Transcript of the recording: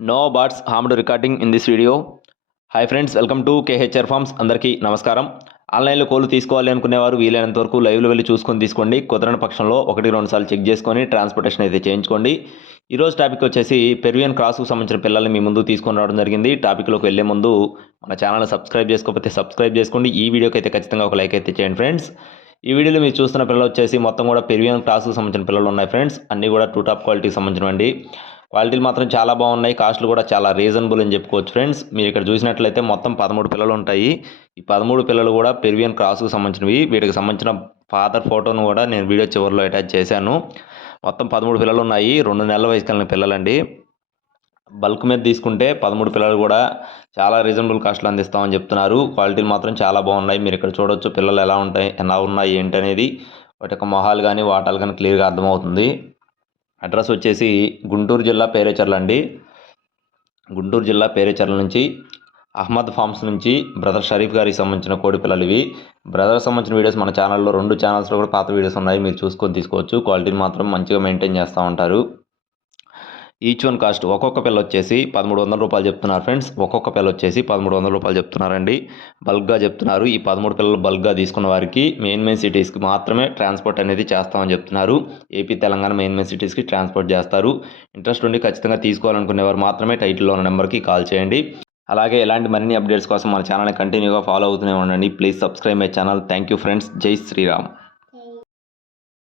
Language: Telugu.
No birds harmed recording in this video hi friends welcome to KHR farms అందరికీ నమస్కారం. ఆన్లైన్లో కోళ్ళు తీసుకోవాలి అనుకునేవారు వీలైనంత వరకు లైవ్లో వెళ్ళి చూసుకొని తీసుకోండి. కుదరని పక్షంలో ఒకటి రెండు సార్లు చెక్ చేసుకొని ట్రాన్స్పోర్టేషన్ అయితే చేయించుకోండి. ఈరోజు టాపిక్ వచ్చేసి పెరువియన్ క్రాస్కు సంబంధించిన పిల్లల్ని మీ ముందు తీసుకొని రావడం జరిగింది. టాపిక్లోకి వెళ్ళే ముందు మన ఛానల్ని సబ్స్క్రైబ్ చేసుకోకపోతే సబ్స్క్రైబ్ చేసుకోండి. ఈ వీడియోకి అయితే ఖచ్చితంగా ఒక లైక్ అయితే చేయండి ఫ్రెండ్స్. ఈ వీడియోలో మీరు చూస్తున్న పిల్లలు వచ్చేసి మొత్తం కూడా పెరివియన్ క్రాస్కు సంబంధించిన పిల్లలు ఉన్నాయి ఫ్రెండ్స్. అన్నీ కూడా టూ టాప్ క్వాలిటీకి సంబంధించినవండి. క్వాలిటీలు మాత్రం చాలా బాగున్నాయి. కాస్ట్లు కూడా చాలా రీజనబుల్ అని చెప్పుకోవచ్చు ఫ్రెండ్స్. మీరు ఇక్కడ చూసినట్లయితే మొత్తం పదమూడు పిల్లలు ఉంటాయి. ఈ పదమూడు పిల్లలు కూడా పెరివియన్ క్రాస్కు సంబంధించినవి. వీటికి సంబంధించిన ఫాదర్ ఫోటోను కూడా నేను వీడియో చివరిలో అటాచ్ చేశాను. మొత్తం పదమూడు పిల్లలు ఉన్నాయి. రెండు నెలల వయసు కలిగిన పిల్లలండి. బల్క్ మీద తీసుకుంటే పదమూడు పిల్లలు కూడా చాలా రీజనబుల్ కాస్ట్లో అందిస్తామని చెప్తున్నారు. క్వాలిటీలు మాత్రం చాలా బాగున్నాయి. మీరు ఇక్కడ చూడొచ్చు పిల్లలు ఎలా ఉంటాయి ఎలా ఉన్నాయి ఏంటి అనేది వాటి యొక్క మొహాలు కానీ వాటాలు కానీ క్లియర్గా అర్థమవుతుంది. అడ్రస్ వచ్చేసి గుంటూరు జిల్లా పేరేచర్ల అండి. గుంటూరు జిల్లా పేరేచర్ల నుంచి అహ్మద్ ఫార్మ్స్ నుంచి బ్రదర్ షరీఫ్ గారికి సంబంధించిన కోడి పిల్లలు ఇవి. బ్రదర్ సంబంధించిన వీడియోస్ మన ఛానల్లో రెండు ఛానల్స్లో కూడా పాత వీడియోస్ ఉన్నాయి మీరు చూసుకొని తీసుకోవచ్చు. క్వాలిటీని మాత్రం మంచిగా మెయింటైన్ చేస్తూ ఉంటారు. ఈచ్ వన్ కాస్ట్ ఒక్కొక్క పిల్ల వచ్చేసి పదమూడు వందల రూపాయలు చెప్తున్నారు ఫ్రెండ్స్ ఒక్కొక్క పిల్ల వచ్చేసి పదమూడు వందల రూపాయలు చెప్తున్నారండి. బల్క్గా చెప్తున్నారు. ఈ పదమూడు పిల్లలు బల్క్గా తీసుకున్న వారికి మెయిన్ మెయిన్ సిటీస్కి మాత్రమే ట్రాన్స్పోర్ట్ అనేది చేస్తామని చెప్తున్నారు. ఏపీ తెలంగాణ మెయిన్ మెయిన్ సిటీస్కి ట్రాన్స్పోర్ట్ చేస్తారు. ఇంట్రెస్ట్ ఉండి ఖచ్చితంగా తీసుకోవాలనుకునేవారు మాత్రమే టైటిల్లో ఉన్న నెంబర్కి కాల్ చేయండి. అలాగే ఇలాంటి మరిన్ని అప్డేట్స్ కోసం మన ఛానల్ని కంటిన్యూగా ఫాలో అవుతూనే ఉండండి. Please subscribe my channel thank you friends జై శ్రీరామ్